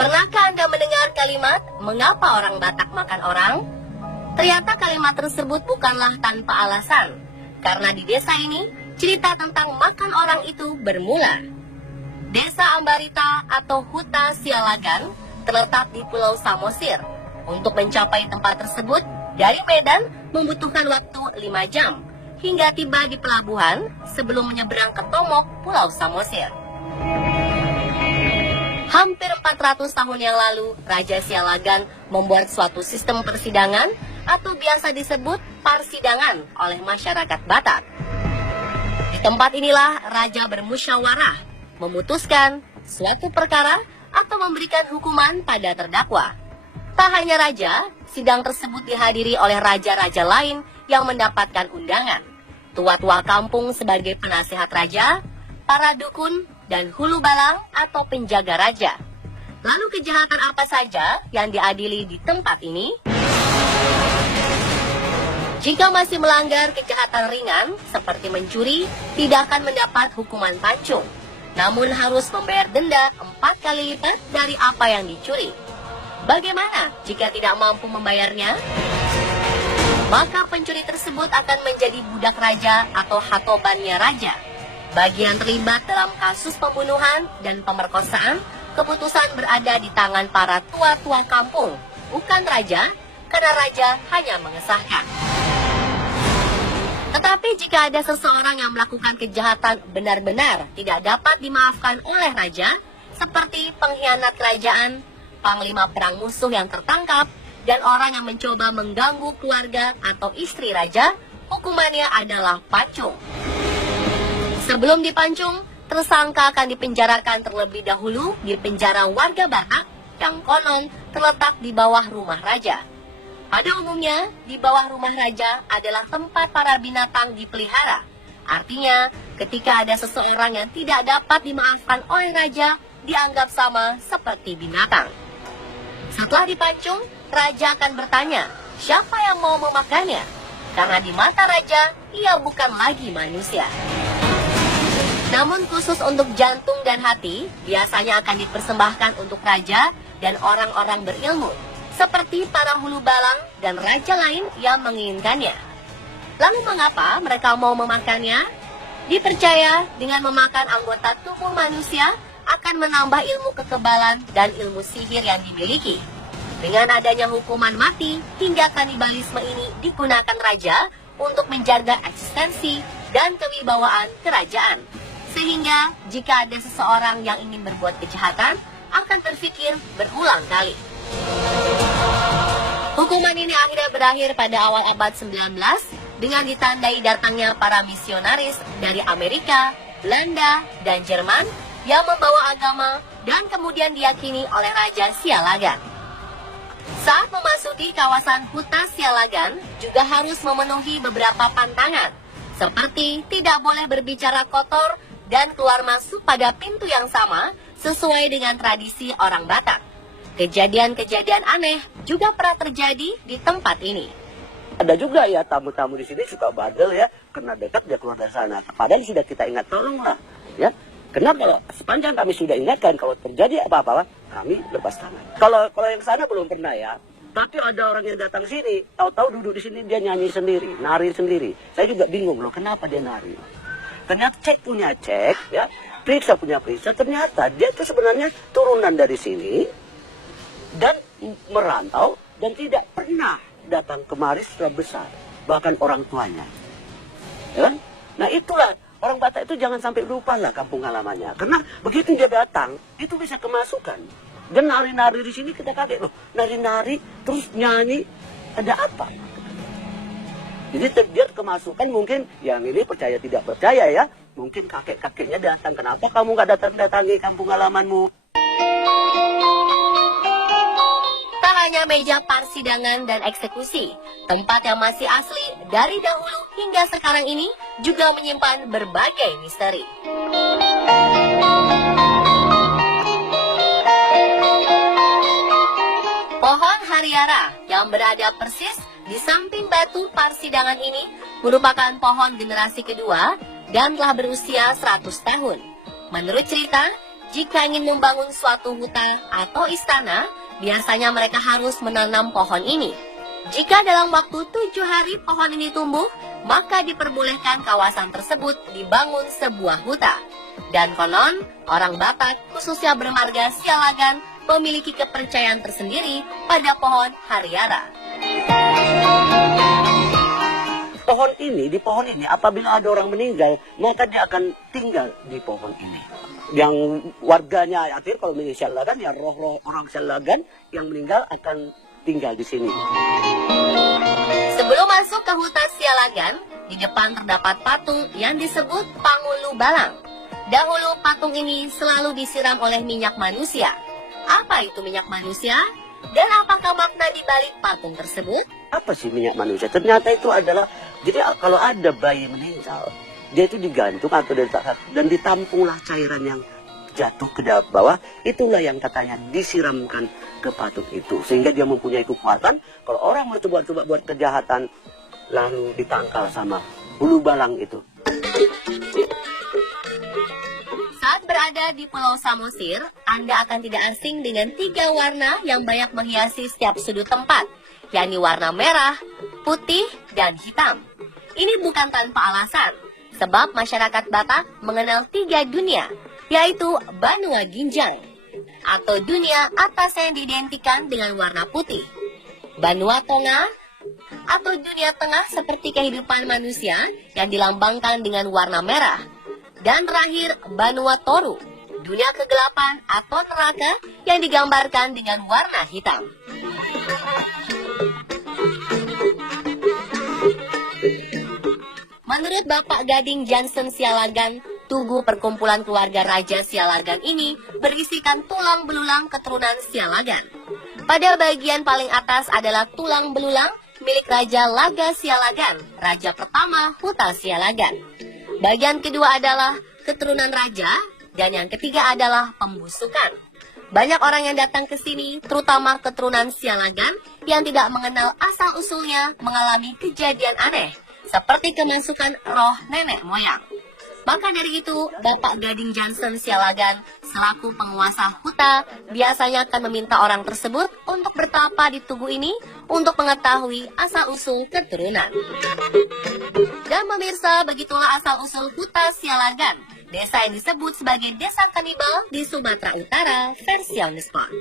Pernahkah Anda mendengar kalimat, mengapa orang Batak makan orang? Ternyata kalimat tersebut bukanlah tanpa alasan. Karena di desa ini, cerita tentang makan orang itu bermula. Desa Ambarita atau Huta Sialagan terletak di Pulau Samosir. Untuk mencapai tempat tersebut, dari Medan membutuhkan waktu 5 jam hingga tiba di pelabuhan sebelum menyeberang ke Tomok, Pulau Samosir. Hampir 400 tahun yang lalu, Raja Sialagan membuat suatu sistem persidangan atau biasa disebut parsidangan oleh masyarakat Batak. Di tempat inilah Raja bermusyawarah, memutuskan suatu perkara atau memberikan hukuman pada terdakwa. Tak hanya Raja, sidang tersebut dihadiri oleh raja-raja lain yang mendapatkan undangan. Tua-tua kampung sebagai penasihat raja, para dukun, dan hulu balang atau penjaga raja. Lalu kejahatan apa saja yang diadili di tempat ini? Jika masih melanggar kejahatan ringan seperti mencuri, tidak akan mendapat hukuman pancung, namun harus membayar denda 4 kali lipat dari apa yang dicuri. Bagaimana jika tidak mampu membayarnya? Maka pencuri tersebut akan menjadi budak raja atau hatobannya raja. Bagi yang terlibat dalam kasus pembunuhan dan pemerkosaan, keputusan berada di tangan para tua-tua kampung, bukan raja, karena raja hanya mengesahkan. Tetapi jika ada seseorang yang melakukan kejahatan benar-benar tidak dapat dimaafkan oleh raja, seperti pengkhianat kerajaan, panglima perang musuh yang tertangkap, dan orang yang mencoba mengganggu keluarga atau istri raja, hukumannya adalah pancung. Sebelum dipancung, tersangka akan dipenjarakan terlebih dahulu di penjara warga Batak yang konon terletak di bawah rumah raja. Pada umumnya, di bawah rumah raja adalah tempat para binatang dipelihara. Artinya, ketika ada seseorang yang tidak dapat dimaafkan oleh raja, dianggap sama seperti binatang. Setelah dipancung, raja akan bertanya, siapa yang mau memakannya? Karena di mata raja, ia bukan lagi manusia. Namun khusus untuk jantung dan hati, biasanya akan dipersembahkan untuk raja dan orang-orang berilmu, seperti para hulu balang dan raja lain yang menginginkannya. Lalu mengapa mereka mau memakannya? Dipercaya dengan memakan anggota tubuh manusia akan menambah ilmu kekebalan dan ilmu sihir yang dimiliki. Dengan adanya hukuman mati hingga kanibalisme ini digunakan raja untuk menjaga eksistensi dan kewibawaan kerajaan. Sehingga jika ada seseorang yang ingin berbuat kejahatan, akan berpikir berulang kali. Hukuman ini akhirnya berakhir pada awal abad 19 dengan ditandai datangnya para misionaris dari Amerika, Belanda, dan Jerman yang membawa agama dan kemudian diyakini oleh Raja Sialagan. Saat memasuki kawasan Huta Sialagan juga harus memenuhi beberapa pantangan, seperti tidak boleh berbicara kotor dan keluar masuk pada pintu yang sama sesuai dengan tradisi orang Batak. Kejadian-kejadian aneh juga pernah terjadi di tempat ini. Ada juga ya tamu-tamu di sini suka bandel ya, kena dekat dia keluar dari sana. Padahal sudah kita ingat, tolonglah ya. Karena kalau sepanjang kami sudah ingatkan kalau terjadi apa-apa, kami lepas tangan. Kalau yang sana belum pernah ya. Tapi ada orang yang datang sini, tahu-tahu duduk di sini dia nyanyi sendiri, nari sendiri. Saya juga bingung loh, kenapa dia nari? Ternyata cek punya cek, ya, periksa punya periksa. Ternyata dia itu sebenarnya turunan dari sini dan merantau dan tidak pernah datang kemari setelah besar, bahkan orang tuanya. Ya kan? Nah itulah orang Batak itu jangan sampai lupa lah kampung halamannya. Karena begitu dia datang, itu bisa kemasukan. Dan nari-nari di sini kita kaget loh, nari-nari terus nyanyi, ada apa? Jadi dia kemasukan mungkin yang ini percaya tidak percaya ya. Mungkin kakek-kakeknya datang, kenapa kamu nggak datang-datangi kampung halamanmu? Tak hanya meja persidangan dan eksekusi, tempat yang masih asli dari dahulu hingga sekarang ini juga menyimpan berbagai misteri. Pohon hariara yang berada persis Di samping batu persidangan ini merupakan pohon generasi kedua dan telah berusia 100 tahun. Menurut cerita, jika ingin membangun suatu hutan atau istana, biasanya mereka harus menanam pohon ini. Jika dalam waktu 7 hari pohon ini tumbuh, maka diperbolehkan kawasan tersebut dibangun sebuah hutan. Dan konon, orang Batak khususnya bermarga Sialagan memiliki kepercayaan tersendiri pada pohon hariara. Di pohon ini apabila ada orang meninggal, maka dia akan tinggal di pohon ini. Yang warganya artinya kalau menjadi Sialagan, ya roh-roh orang Sialagan yang meninggal akan tinggal di sini. Sebelum masuk ke hutan Sialagan, di depan terdapat patung yang disebut Pangulu Balang. Dahulu patung ini selalu disiram oleh minyak manusia. Apa itu minyak manusia? Dan apakah makna di balik patung tersebut? Apa sih minyak manusia? Ternyata itu adalah, jadi kalau ada bayi meninggal, dia itu digantung atau diletakkan dan ditampunglah cairan yang jatuh ke bawah. Itulah yang katanya disiramkan ke patung itu, sehingga dia mempunyai kekuatan. Kalau orang mau coba buat kejahatan, lalu ditangkal sama bulu balang itu. Saat berada di Pulau Samosir, Anda akan tidak asing dengan 3 warna yang banyak menghiasi setiap sudut tempat, yakni warna merah, putih, dan hitam. Ini bukan tanpa alasan, sebab masyarakat Batak mengenal 3 dunia, yaitu Banua Ginjang, atau dunia atas yang diidentikan dengan warna putih. Banua Tonga, atau dunia tengah seperti kehidupan manusia yang dilambangkan dengan warna merah. Dan terakhir, Banua Toru, dunia kegelapan atau neraka yang digambarkan dengan warna hitam. Menurut Bapak Gading Johnson Sialagan, tugu perkumpulan keluarga Raja Sialagan ini berisikan tulang belulang keturunan Sialagan. Pada bagian paling atas adalah tulang belulang milik Raja Laga Sialagan, raja pertama Huta Sialagan. Bagian kedua adalah keturunan raja, dan yang ketiga adalah pembusukan. Banyak orang yang datang ke sini, terutama keturunan Sialagan, yang tidak mengenal asal-usulnya mengalami kejadian aneh, seperti kemasukan roh nenek moyang. Maka dari itu, Bapak Gading Johnson Sialagan, selaku penguasa huta, biasanya akan meminta orang tersebut untuk bertapa di tugu ini untuk mengetahui asal-usul keturunan. Dan pemirsa, begitulah asal-usul huta Sialagan, desa yang disebut sebagai desa kanibal di Sumatera Utara versi on the spot.